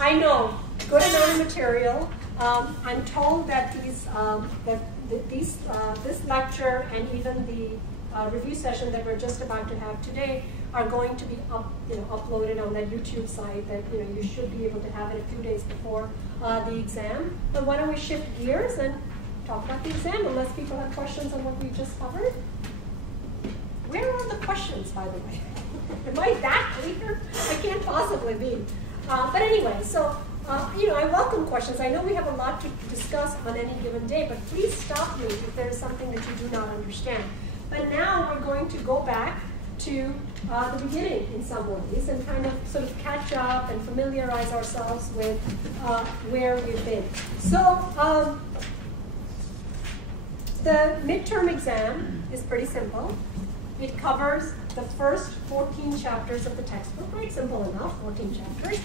I know, good amount of material. I'm told that this lecture and even the review session that we're just about to have today are going to be uploaded on that YouTube site that you should be able to have it a few days before the exam. But why don't we shift gears and talk about the exam, unless people have questions on what we just covered? Where are the questions, by the way? Am I that clear? I can't possibly be. But anyway, so I welcome questions. I know we have a lot to discuss on any given day, but please stop me if there is something that you do not understand. But now we're going to go back to the beginning in some ways and kind of sort of catch up and familiarize ourselves with where we've been. So the midterm exam is pretty simple. It covers the first 14 chapters of the textbook, right? Simple enough, 14 chapters.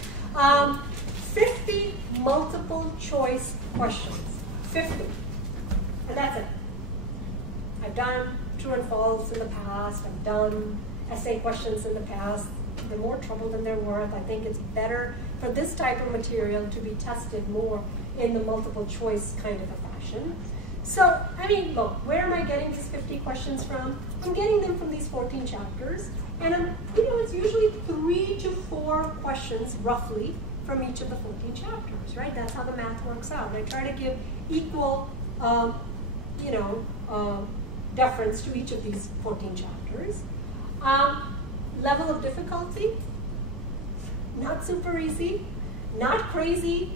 50 multiple choice questions, 50, and that's it. I've done true and false in the past, I've done essay questions in the past. They're more trouble than they're worth. I think it's better for this type of material to be tested more in the multiple choice kind of a fashion. So, I mean, look, where am I getting these 50 questions from? I'm getting them from these 14 chapters, and it's usually 3 to 4 questions, roughly, from each of the 14 chapters, right? That's how the math works out. I try to give equal, deference to each of these 14 chapters. Level of difficulty, not super easy, not crazy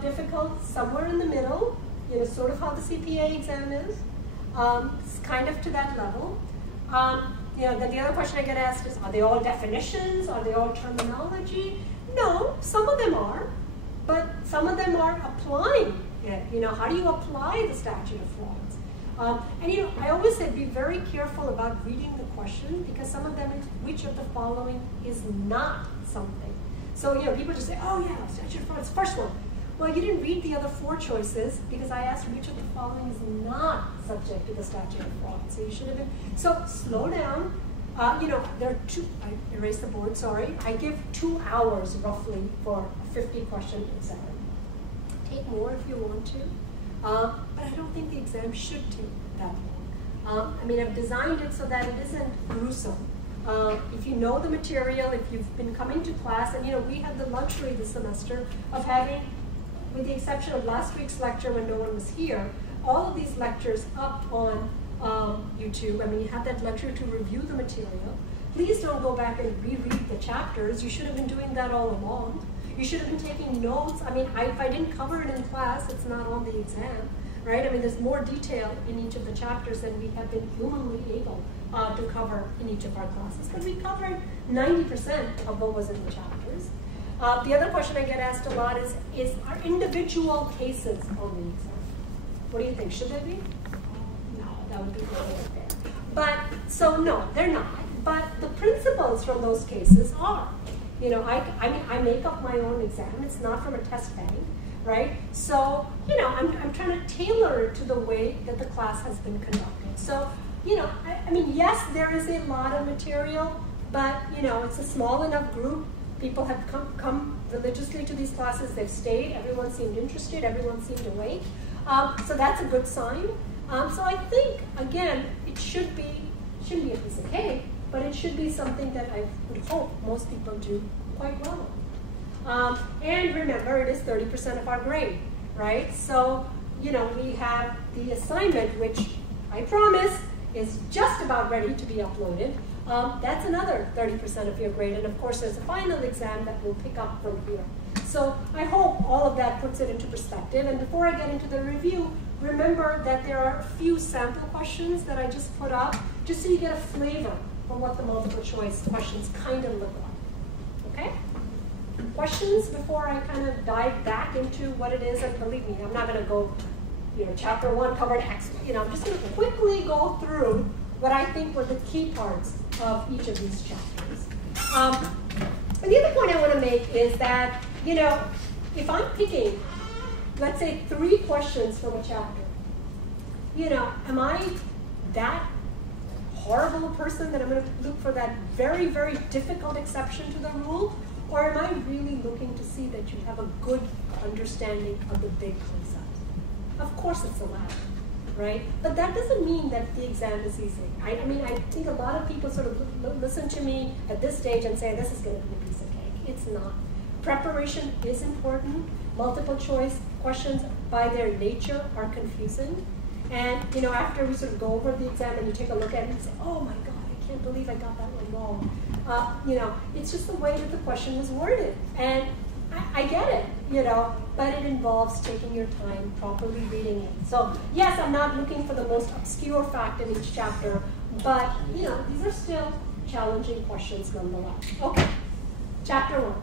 difficult, somewhere in the middle, sort of how the CPA exam is. It's kind of to that level. Then the other question I get asked is, are they all definitions? Are they all terminology? No, some of them are, but some of them are applying it. How do you apply the statute of frauds? I always say be very careful about reading the question, because some of them, which of the following is not something. So, people just say, oh yeah, statute of frauds, first one. Well, you didn't read the other 4 choices because I asked which of the following is not subject to the statute of frauds. So you should have been, so slow down. There are 2, I erased the board, sorry. I give 2 hours roughly for a 50 question exam. Take more if you want to, but I don't think the exam should take that long. I've designed it so that it isn't gruesome. If you know the material, if you've been coming to class, and we had the luxury this semester of having, with the exception of last week's lecture when no one was here, all of these lectures up on YouTube. You have that luxury to review the material. Please don't go back and reread the chapters. You should have been doing that all along. You should have been taking notes. If I didn't cover it in class, it's not on the exam, right? There's more detail in each of the chapters than we have been humanly able to cover in each of our classes. But we covered 90% of what was in the chapters. The other question I get asked a lot is are individual cases on the exam? What do you think? Should they be? No, that would be really unfair. But, so no, they're not. But the principles from those cases are. I make up my own exam. It's not from a test bank, right? So, I'm trying to tailor it to the way that the class has been conducted. So, yes, there is a lot of material, but, it's a small enough group. People have come religiously to these classes. They've stayed. Everyone seemed interested. Everyone seemed awake. So that's a good sign. So I think, again, it shouldn't be a piece of cake, but it should be something that I would hope most people do quite well on. And remember, it is 30% of our grade, right? So, we have the assignment, which I promise is just about ready to be uploaded. That's another 30% of your grade. And of course, there's a final exam that will pick up from here. So I hope all of that puts it into perspective. And before I get into the review, remember that there are a few sample questions that I just put up, just so you get a flavor for what the multiple choice questions kind of look like. Okay? Questions before I kind of dive back into what it is? And believe me, I'm not going to go, chapter 1 covered X. I'm just going to quickly go through what I think were the key parts of each of these chapters. And the other point I want to make is that, if I'm picking, let's say, 3 questions from a chapter, am I that horrible person that I'm going to look for that very, very difficult exception to the rule? Or am I really looking to see that you have a good understanding of the big concept? Of course it's the latter, right? But that doesn't mean that the exam is easy. I mean, I think a lot of people sort of listen to me at this stage and say, this is going to be a piece of cake. It's not. Preparation is important. Multiple choice questions by their nature are confusing. And, you know, after we sort of go over the exam and you take a look at it and say, oh my God, I can't believe I got that one wrong. You know, it's just the way that the question was worded. And I get it, you know, but it involves taking your time, properly reading it. So, yes, I'm not looking for the most obscure fact in each chapter, but, you know, these are still challenging questions nonetheless. Okay, chapter 1.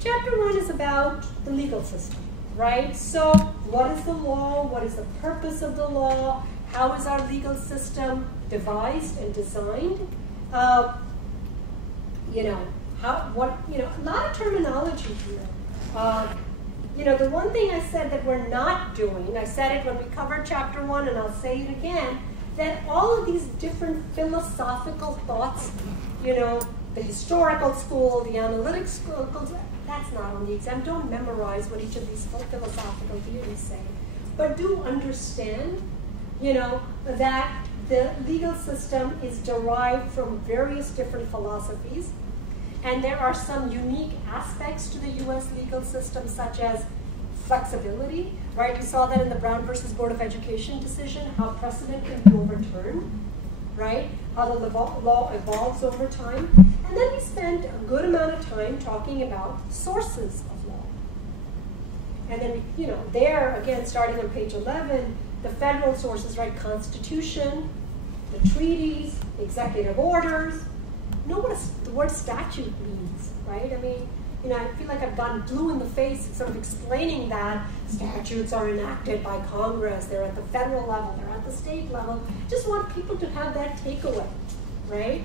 Chapter 1 is about the legal system, right? So, what is the law? What is the purpose of the law? How is our legal system devised and designed? You know, a lot of terminology here. You know, the one thing I said that we're not doing, I said it when we covered chapter 1, and I'll say it again, that all of these different philosophical thoughts, you know, the historical school, the analytic school, that's not on the exam. Don't memorize what each of these philosophical theories say, but do understand, you know, that the legal system is derived from various different philosophies, and there are some unique aspects to the U.S. legal system, such as flexibility, right? We saw that in the Brown versus Board of Education decision, how precedent can be overturned, right? How the law evolves over time. And then we spent a good amount of time talking about sources of law. And then, you know, there, again, starting on page 11, the federal sources, right? Constitution, the treaties, executive orders. Know what the word statute means, right? I mean, you know, I feel like I've gotten blue in the face sort of explaining that statutes are enacted by Congress. They're at the federal level. They're at the state level. Just want people to have that takeaway, right?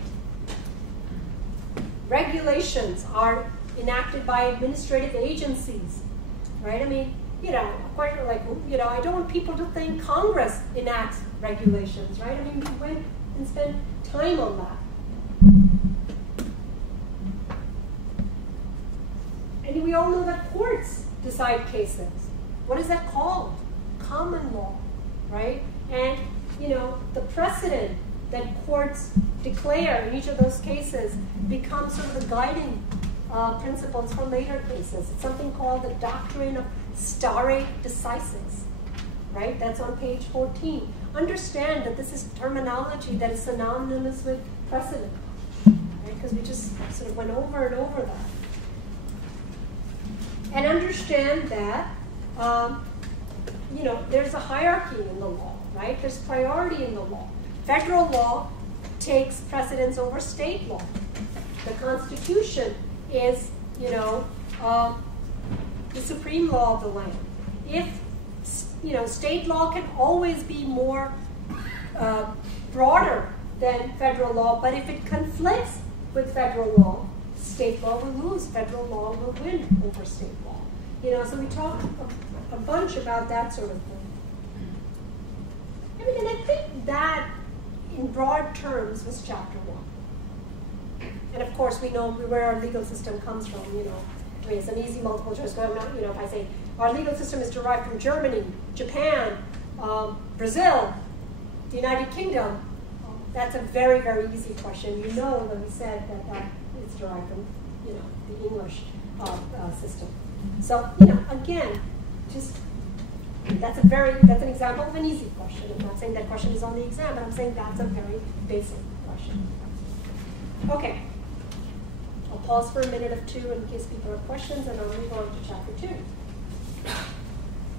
Regulations are enacted by administrative agencies, right? I mean, you know, quite like, you know, I don't want people to think Congress enacts regulations, right? I mean, we went and spent time on that. And we all know that courts decide cases. What is that called? Common law, right? And, you know, the precedent that courts declare in each of those cases becomes sort of the guiding principles for later cases. It's something called the doctrine of stare decisis, right? That's on page 14. Understand that this is terminology that is synonymous with precedent, right? Because we just sort of went over and over that. And understand that, you know, there's a hierarchy in the law, right? There's priority in the law. Federal law takes precedence over state law. The Constitution is, you know, the supreme law of the land. If, you know, state law can always be more broader than federal law, but if it conflicts with federal law, state law will lose, federal law will win over state law. You know, so we talk a bunch about that sort of thing. I mean, and I think that, in broad terms, was chapter 1. And of course, we know where our legal system comes from, you know. I mean, it's an easy multiple choice, but I'm not, you know, if I say our legal system is derived from Germany, Japan, Brazil, the United Kingdom, that's a very, very easy question. You know when we said that it's derived from, you know, the English system. So, you know, again, just that's an example of an easy question. I'm not saying that question is on the exam, but I'm saying that's a very basic question. Okay. I'll pause for a minute or two in case people have questions, and I'll move on to chapter 2.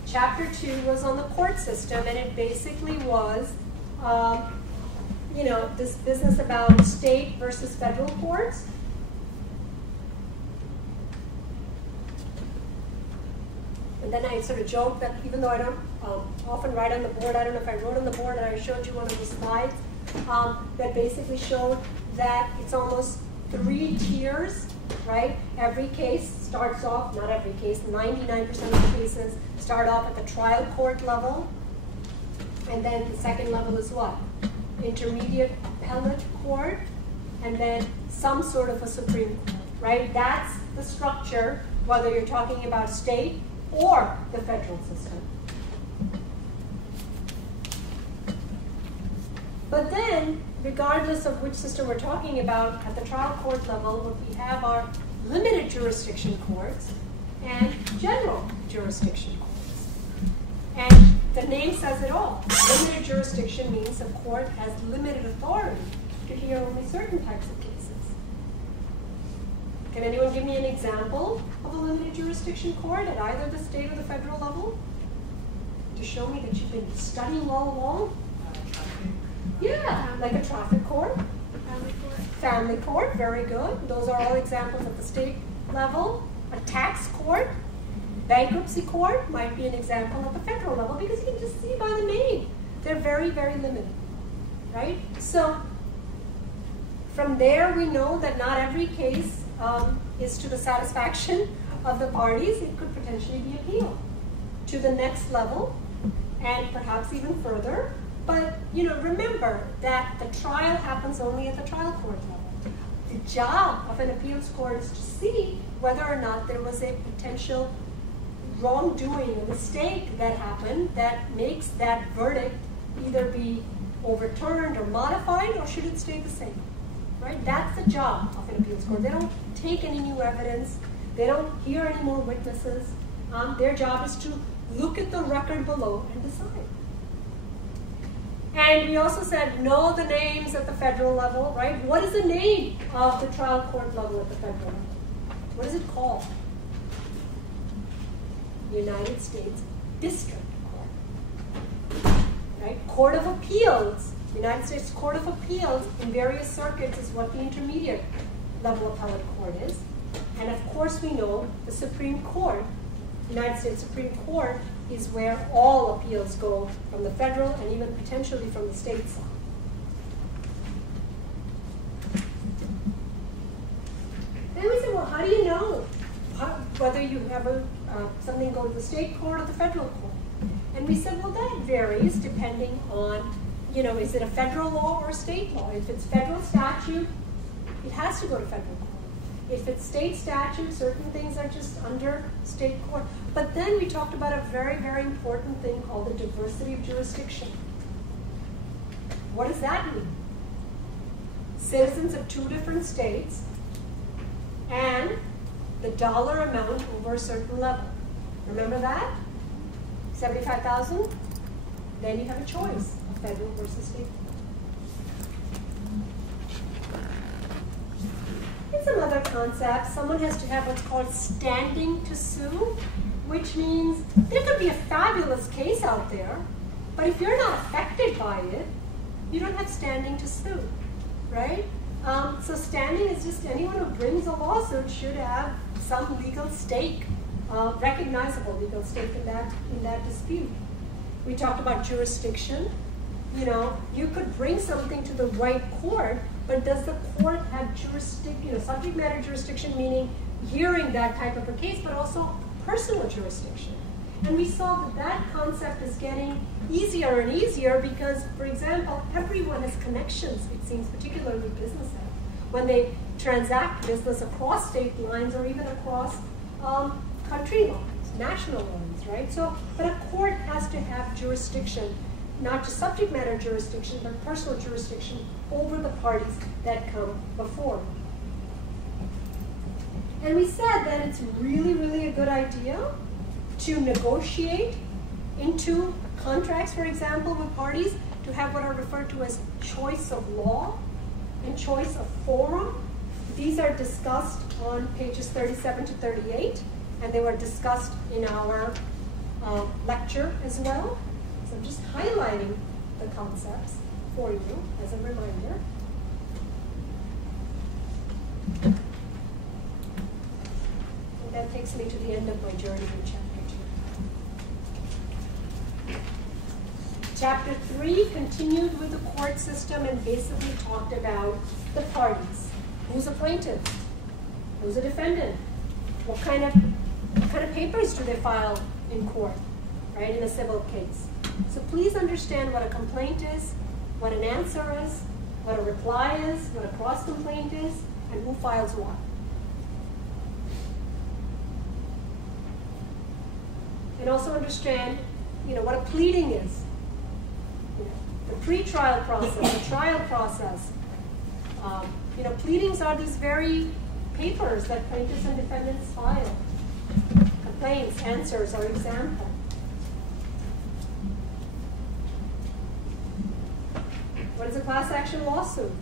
Chapter 2 was on the court system, and it basically was, you know, this business about state versus federal courts. And then I sort of joked that even though I don't often write on the board, I don't know if I wrote on the board, and I showed you one of the slides that basically showed that it's almost 3 tiers, right? Every case starts off, not every case, 99% of the cases start off at the trial court level. And then the second level is what? Intermediate appellate court, and then some sort of a Supreme Court. right? That's the structure, whether you're talking about state or the federal system. But then, regardless of which system we're talking about, at the trial court level, what we have are limited jurisdiction courts and general jurisdiction courts. And the name says it all. Limited jurisdiction means a court has limited authority to hear only certain types of cases. Can anyone give me an example of a limited jurisdiction court at either the state or the federal level? To show me that you've been studying all along? Yeah, like a traffic court. Family court. Family court, very good. Those are all examples at the state level. A tax court. Bankruptcy court might be an example at the federal level because you can just see by the name. They're very, very limited, right? So from there we know that not every case is to the satisfaction of the parties. It could potentially be appealed to the next level and perhaps even further. But remember that the trial happens only at the trial court level. The job of an appeals court is to see whether or not there was a potential wrongdoing, a mistake that happened that makes that verdict either be overturned or modified, or should it stay the same? Right? That's the job of an appeals court. They don't take any new evidence. They don't hear any more witnesses. Their job is to look at the record below and decide. And we also said know the names at the federal level, right? What is the name of the trial court level at the federal level? What is it called? United States District Court. Right? Court of Appeals. United States Court of Appeals in various circuits is what the intermediate level appellate court is. And of course we know the Supreme Court, United States Supreme Court, is where all appeals go from the federal and even potentially from the state side. And we said, well, how do you know whether you have something go to the state court or the federal court? And we said, well, that varies depending on, is it a federal law or a state law? If it's federal statute, it has to go to federal court. If it's state statute, certain things are just under state court. But then we talked about a very, very important thing called the diversity of jurisdiction. What does that mean? Citizens of two different states and the dollar amount over a certain level. Remember that? $75,000? Then you have a choice of federal versus state. And some other concepts. Someone has to have what's called standing to sue, which means there could be a fabulous case out there, but if you're not affected by it, you don't have standing to sue, right? So standing is just anyone who brings a lawsuit should have some legal stake, recognizable legal stake in that dispute. We talked about jurisdiction. You could bring something to the right court, but does the court have jurisdiction, subject matter jurisdiction, meaning hearing that type of a case, but also personal jurisdiction? And we saw that concept is getting easier and easier because, for example, everyone has connections, it seems, particularly businesses, when they transact business across state lines or even across country lines, national lines, right? So, but a court has to have jurisdiction, not just subject matter jurisdiction, but personal jurisdiction over the parties that come before. And we said that it's really, really a good idea to negotiate into contracts, for example, with parties, to have what are referred to as choice of law and choice of forum. These are discussed on pages 37 to 38, and they were discussed in our lecture as well. So I'm just highlighting the concepts for you as a reminder. And that takes me to the end of my journey in chapter 2. Chapter 3 continued with the court system and basically talked about the parties. Who's a plaintiff? Who's a defendant? What kind of papers do they file in court, right, in a civil case? So please understand what a complaint is, what an answer is, what a reply is, what a cross-complaint is, and who files what. can also understand, what a pleading is. The pre-trial process, the trial process. Pleadings are these very papers that plaintiffs and defendants file. Complaints, answers are example. What is a class action lawsuit?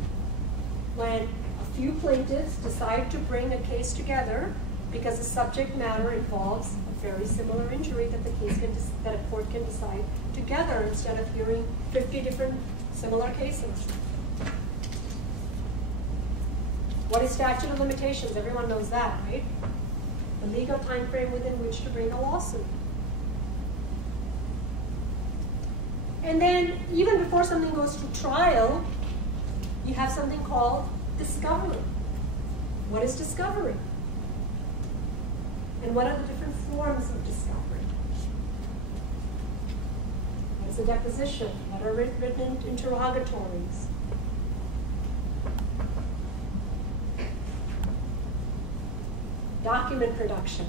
When a few plaintiffs decide to bring a case together because the subject matter involves a very similar injury that a court can decide together instead of hearing 50 different similar cases. What is statute of limitations? Everyone knows that, right? The legal time frame within which to bring a lawsuit. And then, even before something goes to trial, you have something called discovery. What is discovery? And what are the different forms of discovery? What is a deposition? What are written interrogatories? Document production.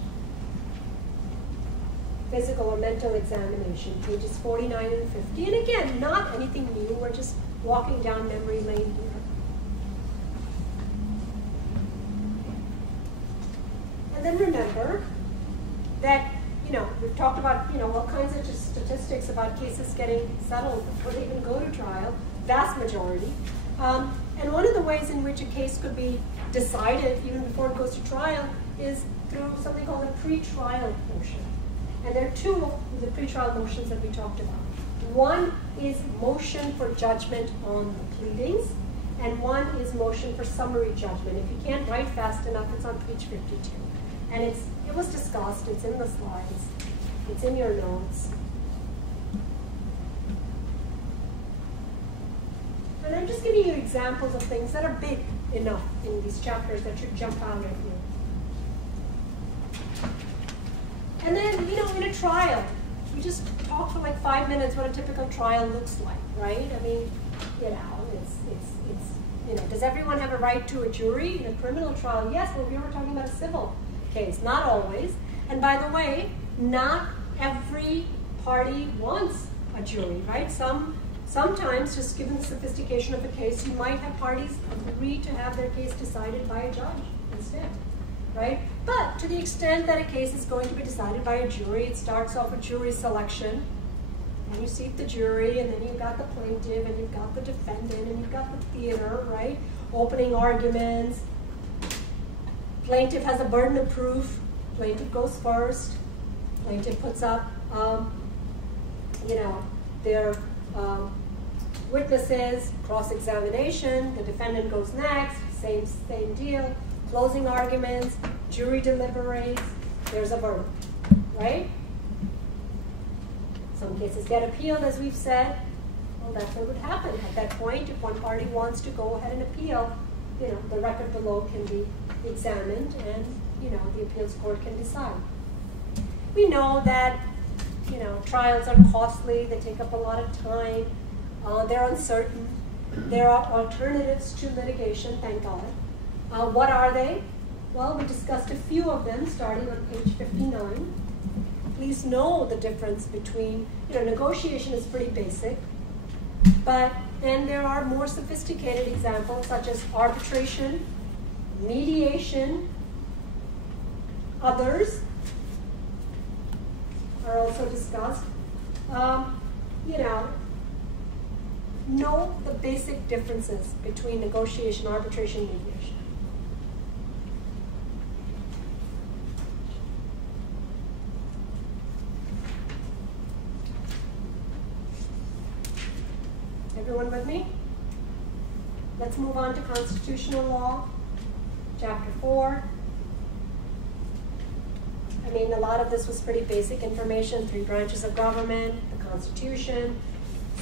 Physical or mental examination, pages 49 and 50. And again, not anything new. We're just walking down memory lane here. And then remember that, we've talked about, all kinds of statistics about cases getting settled before they even go to trial, vast majority. And one of the ways in which a case could be decided even before it goes to trial is through something called a pre-trial motion. And there are two of the pre-trial motions that we talked about. One is motion for judgment on the pleadings, and one is motion for summary judgment. If you can't write fast enough, it's on page 52. And it was discussed, it's in the slides, it's in your notes. And I'm just giving you examples of things that are big enough in these chapters that should jump out at you. And then, in a trial, we just talk for like 5 minutes what a typical trial looks like, right? I mean, does everyone have a right to a jury in a criminal trial? Yes, well, we were talking about a civil case, not always. And by the way, not every party wants a jury, right? Sometimes, just given the sophistication of the case, you might have parties agree to have their case decided by a judge instead. Right? But to the extent that a case is going to be decided by a jury, it starts off with jury selection, and you seat the jury, and then you've got the plaintiff, and you've got the defendant, and you've got the theater, right? Opening arguments. Plaintiff has a burden of proof. Plaintiff goes first. Plaintiff puts up, their witnesses, cross-examination. The defendant goes next. Same deal. Closing arguments, jury deliberates, there's a verdict, right? Some cases get appealed, as we've said. Well, that's what would happen. At that point, if one party wants to go ahead and appeal, the record below can be examined and, the appeals court can decide. We know that, trials are costly, they take up a lot of time, they're uncertain. There are alternatives to litigation, thank God. What are they? Well, we discussed a few of them starting on page 59. Please know the difference between, negotiation is pretty basic, and there are more sophisticated examples such as arbitration, mediation, others are also discussed. Know the basic differences between negotiation, arbitration, mediation. Everyone with me? Let's move on to constitutional law, chapter 4. I mean, a lot of this was pretty basic information, 3 branches of government, the Constitution,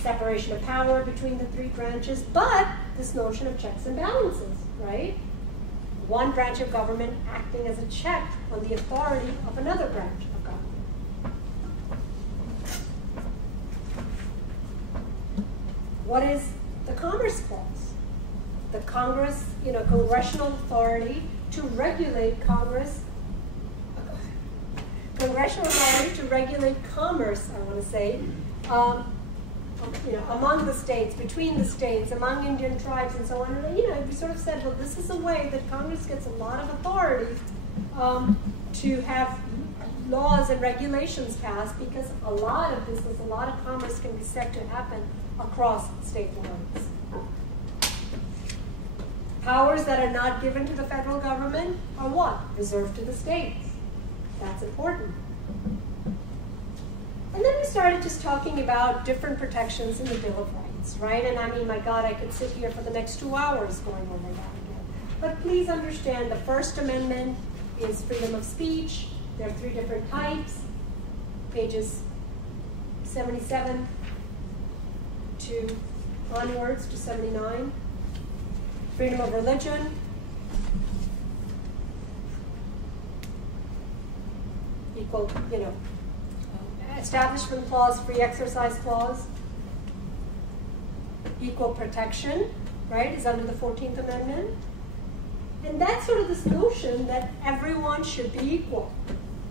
separation of power between the 3 branches, but this notion of checks and balances, right? One branch of government acting as a check on the authority of another branch of government. What is the Commerce Clause? The Congress, congressional authority to regulate congressional authority to regulate commerce, I want to say, among the states, between the states, among Indian tribes, and so on. And, we sort of said, well, this is a way that Congress gets a lot of authority to have laws and regulations passed, because a lot of business, a lot of commerce can be said to happen across state lines. Powers that are not given to the federal government are what? Reserved to the states. That's important. And then we started just talking about different protections in the Bill of Rights, right? And I mean, my God, I could sit here for the next 2 hours going over that again. But please understand, the First Amendment is freedom of speech. There are 3 different types, pages 77 to onwards to 79. Freedom of religion, equal, Establishment Clause, Free Exercise Clause. Equal protection, right, is under the 14th Amendment. And that's sort of this notion that everyone should be equal,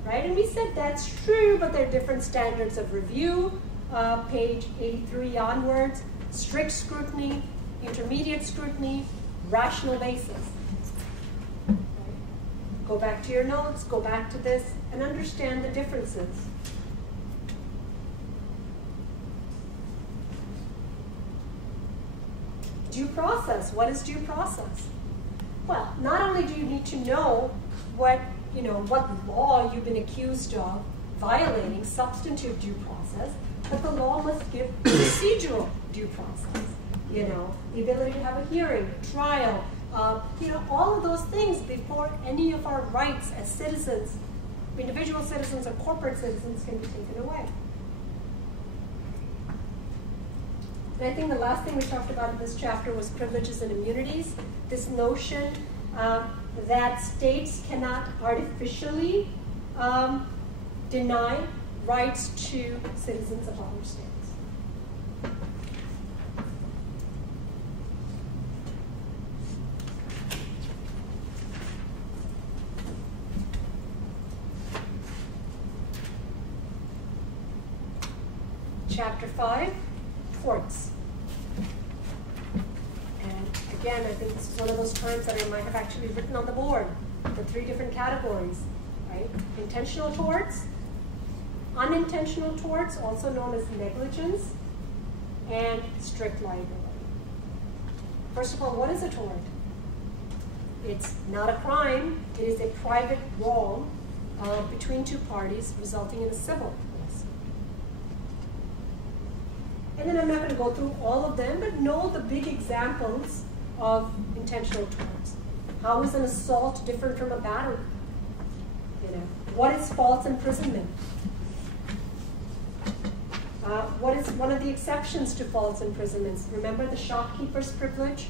right? And we said that's true, but there are different standards of review, page 83 onwards, strict scrutiny, intermediate scrutiny, rational basis. Right? Go back to your notes, go back to this, and understand the differences. Due process. What is due process? Well, not only do you need to know what law you've been accused of violating, substantive due process, but the law must give procedural due process. The ability to have a hearing, a trial, all of those things before any of our rights as citizens, individual citizens or corporate citizens, can be taken away. And I think the last thing we talked about in this chapter was privileges and immunities. This notion that states cannot artificially deny rights to citizens of other states. Chapter 5, torts. And again, I think this is one of those times that I might have actually written on the board, the 3 different categories, right? Intentional torts, unintentional torts, also known as negligence, and strict liability. First of all, what is a tort? It's not a crime. It is a private wrong between 2 parties resulting in a civil. And then I'm not going to go through all of them, but know the big examples of intentional torts. How is an assault different from a battery? What is false imprisonment? What is one of the exceptions to false imprisonments? Remember the shopkeeper's privilege?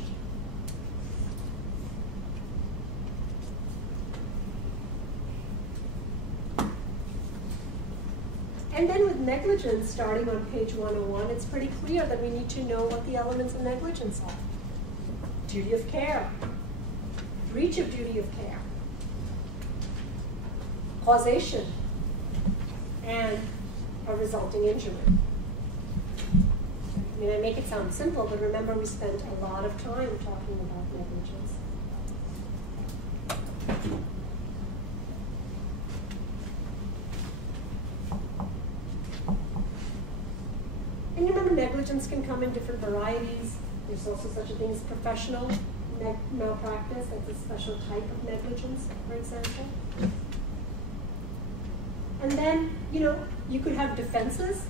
And then with negligence, starting on page 101, it's pretty clear that we need to know what the elements of negligence are. Duty of care, breach of duty of care, causation, and a resulting injury. I mean, I make it sound simple, but remember we spent a lot of time talking about negligence. And you remember negligence can come in different varieties. There's also such a thing as professional malpractice. That's a special type of negligence, for example. And then, you could have defenses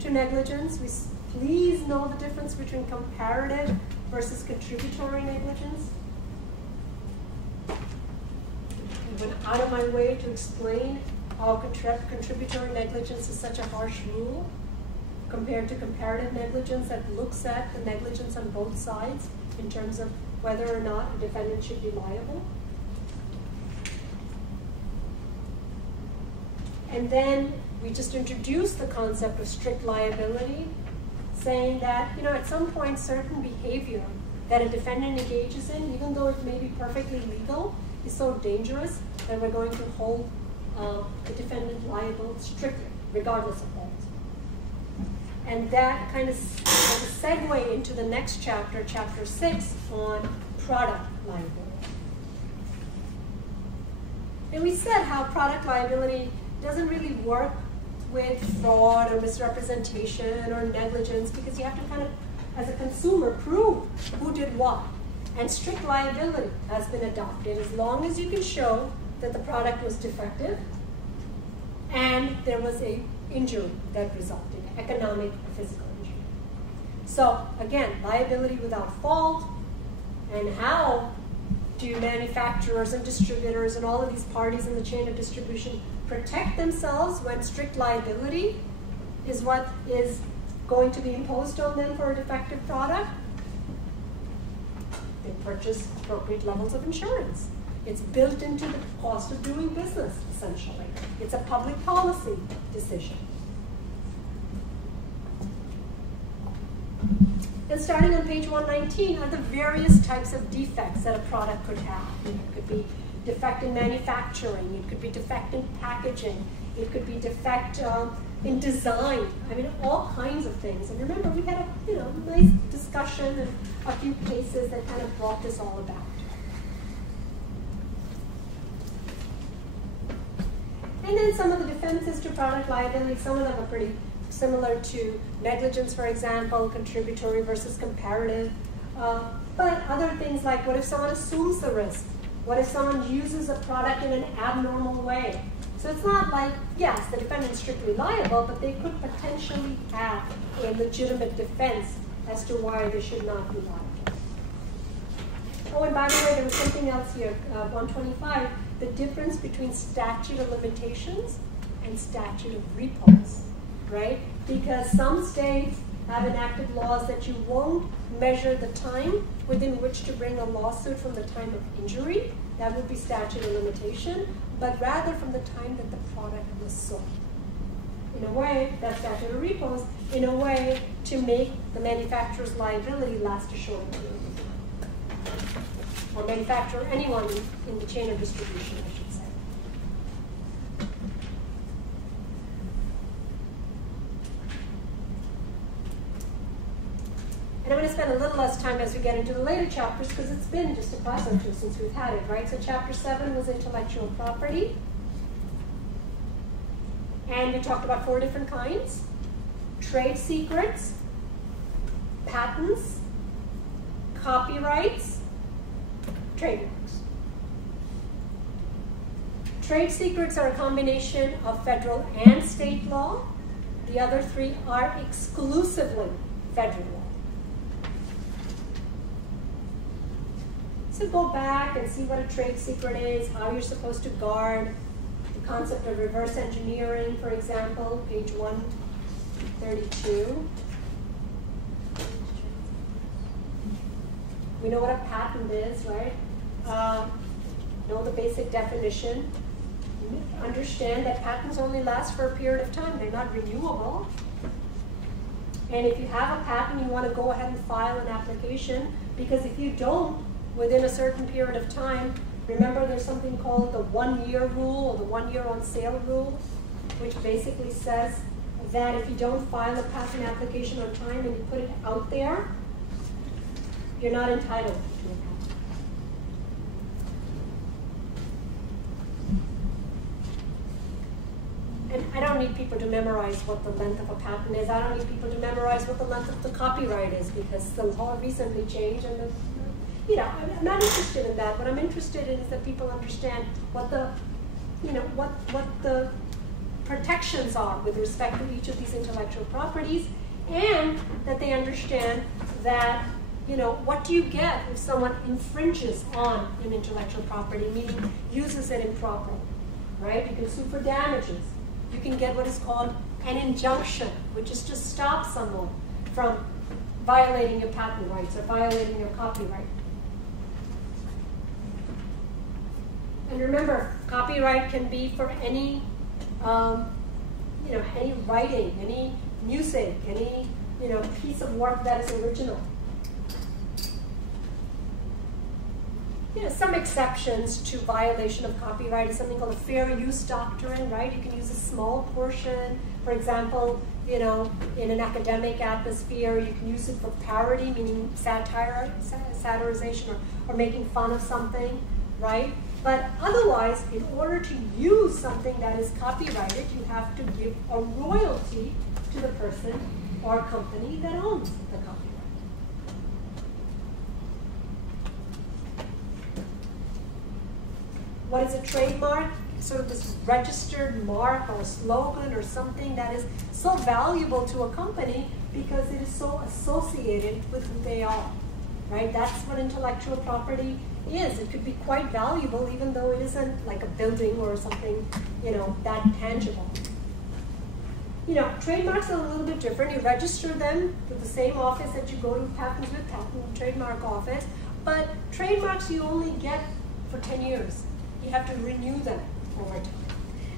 to negligence. Please know the difference between comparative versus contributory negligence. I went out of my way to explain how contributory negligence is such a harsh rule compared to comparative negligence that looks at the negligence on both sides in terms of whether or not a defendant should be liable. And then we just introduced the concept of strict liability, saying that, at some point certain behavior that a defendant engages in, even though it may be perfectly legal, is so dangerous that we're going to hold the defendant liable strictly, regardless of fault. And that kind of is a segue into the next chapter, chapter 6, on product liability. And we said how product liability doesn't really work with fraud or misrepresentation or negligence, because you have to kind of, as a consumer, prove who did what. And strict liability has been adopted as long as you can show that the product was defective and there was an injury that resulted, economic or physical injury. So again, liability without fault, and how do manufacturers and distributors and all of these parties in the chain of distribution protect themselves when strict liability is what is going to be imposed on them for a defective product? They purchase appropriate levels of insurance. It's built into the cost of doing business, essentially. It's a public policy decision. And starting on page 119 are the various types of defects that a product could have. It could be defect in manufacturing, it could be defect in packaging, it could be defect in design. I mean, all kinds of things. And remember, we had a nice discussion and a few cases that kind of brought this all about. And then some of the defenses to product liability, some of them are pretty similar to negligence, for example, contributory versus comparative. But other things like, what if someone assumes the risk? What if someone uses a product in an abnormal way? So it's not like, yes, the defendant is strictly liable, but they could potentially have a legitimate defense as to why they should not be liable. Oh, and by the way, there was something else here, 125, the difference between statute of limitations and statute of repose, right? Because some states have enacted laws that you won't measure the time within which to bring a lawsuit from the time of injury. That would be statute of limitation, but rather from the time that the product was sold. In a way, that's statute of repose, in a way to make the manufacturer's liability last a short period of time. Or manufacturer, anyone in the chain of distribution, I should say. And I'm going to spend a little less time as we get into the later chapters, because it's been just a class or two since we've had it, right? So chapter 7 was intellectual property. And we talked about 4 different kinds: trade secrets, patents, copyrights, trademarks. Trade secrets are a combination of federal and state law. The other 3 are exclusively federal law. So go back and see what a trade secret is, how you're supposed to guard the concept of reverse engineering, for example, page 132. We know what a patent is, right? Know the basic definition. Understand that patents only last for a period of time. They're not renewable. And if you have a patent, you want to go ahead and file an application, because if you don't, within a certain period of time, remember there's something called the 1-year rule, or the 1-year on sale rule, which basically says that if you don't file a patent application on time and you put it out there, you're not entitled to a patent. And I don't need people to memorize what the length of a patent is. I don't need people to memorize what the length of the copyright is, because the law recently changed, and I'm not interested in that. What I'm interested in is that people understand what the, what the protections are with respect to each of these intellectual properties, and that they understand that, what do you get if someone infringes on an intellectual property, meaning uses it improperly, right? You can sue for damages. You can get what is called an injunction, which is to stop someone from violating your patent rights or violating your copyright. And remember, copyright can be for any, any writing, any music, any, piece of work that is original. some exceptions to violation of copyright is something called a fair use doctrine, right? You can use a small portion. For example, in an academic atmosphere, you can use it for parody, meaning satirization or making fun of something, right? But otherwise, in order to use something that is copyrighted, you have to give a royalty to the person or company that owns the copyright. What is a trademark? Sort of this registered mark or a slogan or something that is so valuable to a company because it is so associated with who they are, right? That's what intellectual property is. It could be quite valuable even though it isn't like a building or something, that tangible. Trademarks are a little bit different. You register them with the same office that you go to patents with, patent and trademark office, but trademarks you only get for 10 years. You have to renew them over time.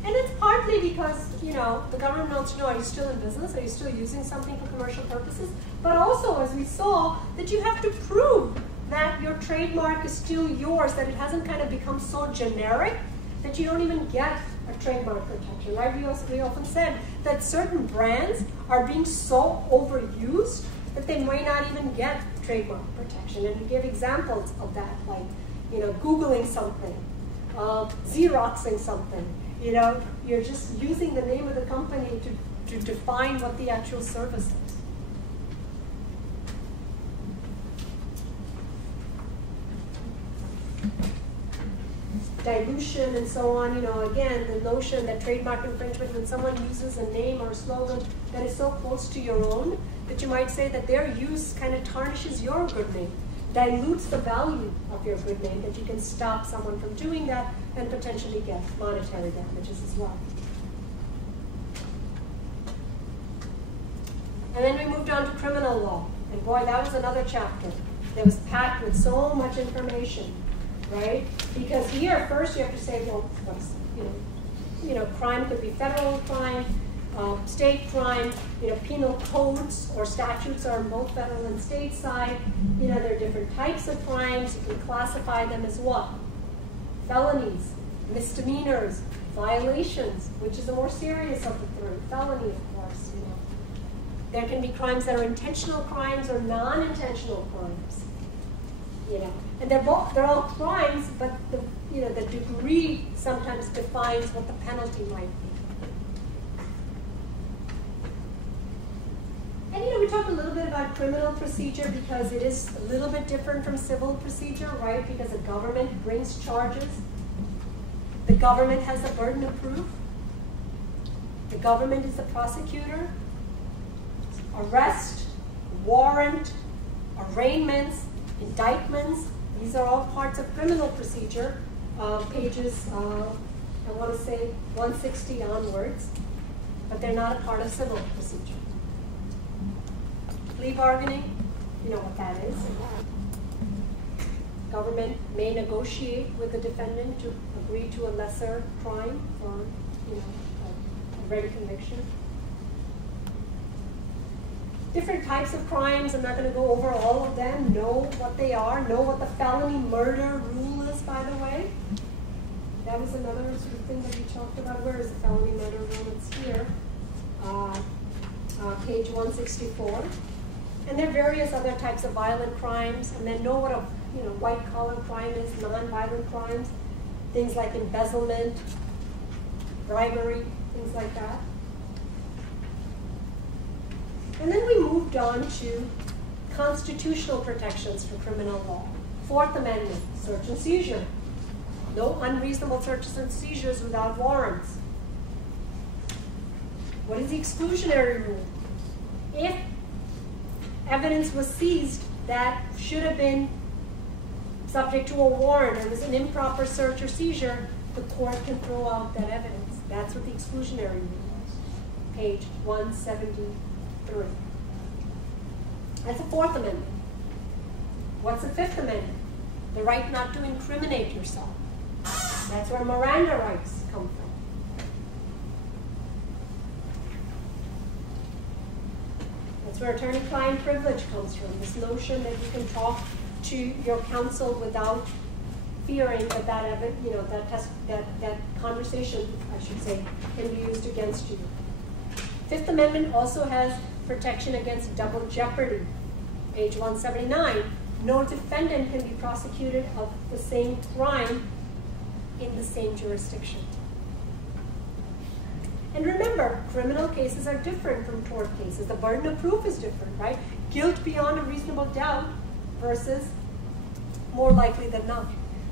And it's partly because, the government wants to know, are you still in business? Are you still using something for commercial purposes? But also, as we saw, that you have to prove that your trademark is still yours, that it hasn't kind of become so generic that you don't even get a trademark protection, right? We often said that certain brands are being so overused that they might not even get trademark protection. And we give examples of that, like, Googling something, Xeroxing something. You're just using the name of the company to define what the actual service is. Dilution and so on, again, the notion that trademark infringement, when someone uses a name or a slogan that is so close to your own, that you might say that their use kind of tarnishes your good name, dilutes the value of your good name, that you can stop someone from doing that and potentially get monetary damages as well. And then we moved on to criminal law. And boy, that was another chapter that was packed with so much information. Right? Because here, first you have to say, well, what's, crime could be federal crime, state crime, penal codes or statutes are on both federal and state side. There are different types of crimes. You can classify them as what? Felonies, misdemeanors, violations, which is the more serious of the three. Felony, of course. There can be crimes that are intentional crimes or non-intentional crimes. And they're all crimes, but the degree sometimes defines what the penalty might be. And we talked a little bit about criminal procedure because it is a little bit different from civil procedure, right? Because the government brings charges. The government has the burden of proof. The government is the prosecutor. Arrest, warrant, arraignments, indictments, these are all parts of criminal procedure, pages, I want to say 160 onwards, but they're not a part of civil procedure. Plea bargaining, you know what that is. Government may negotiate with the defendant to agree to a lesser crime for, a ready conviction. Different types of crimes, I'm not going to go over all of them, know what they are, know what the felony murder rule is, by the way. That was another sort of thing that we talked about. Where is the felony murder rule? It's here, page 164. And there are various other types of violent crimes, and then know what a white-collar crime is, non-violent crimes, things like embezzlement, bribery, things like that. And then we moved on to constitutional protections for criminal law. Fourth Amendment, search and seizure. No unreasonable searches and seizures without warrants. What is the exclusionary rule? If evidence was seized that should have been subject to a warrant, or was an improper search or seizure, the court can throw out that evidence. That's what the exclusionary rule is. Page 173. That's the Fourth Amendment. What's the Fifth Amendment? The right not to incriminate yourself. That's where Miranda rights come from. That's where attorney-client privilege comes from, this notion that you can talk to your counsel without fearing that that conversation, I should say, can be used against you. Fifth Amendment also has protection against double jeopardy. Page 179, no defendant can be prosecuted of the same crime in the same jurisdiction. And remember, criminal cases are different from tort cases. The burden of proof is different, right? Guilt beyond a reasonable doubt versus more likely than not,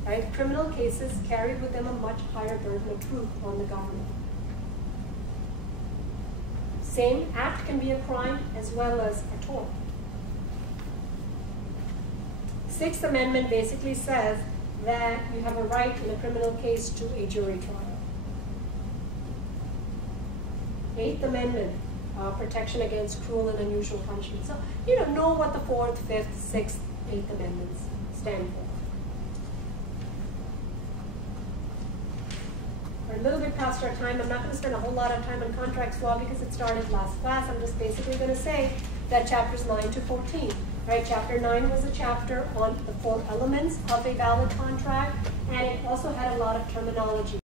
right? Criminal cases carry with them a much higher burden of proof on the government. Same act can be a crime as well as a tort. Sixth Amendment basically says that you have a right in a criminal case to a jury trial. Eighth Amendment, protection against cruel and unusual punishment. So, know what the Fourth, Fifth, Sixth, Eighth Amendments stand for. We're a little bit past our time. I'm not going to spend a whole lot of time on contracts law because it started last class. I'm just basically going to say that chapters 9 to 14. Right? Chapter 9 was a chapter on the 4 elements of a valid contract, and it also had a lot of terminology.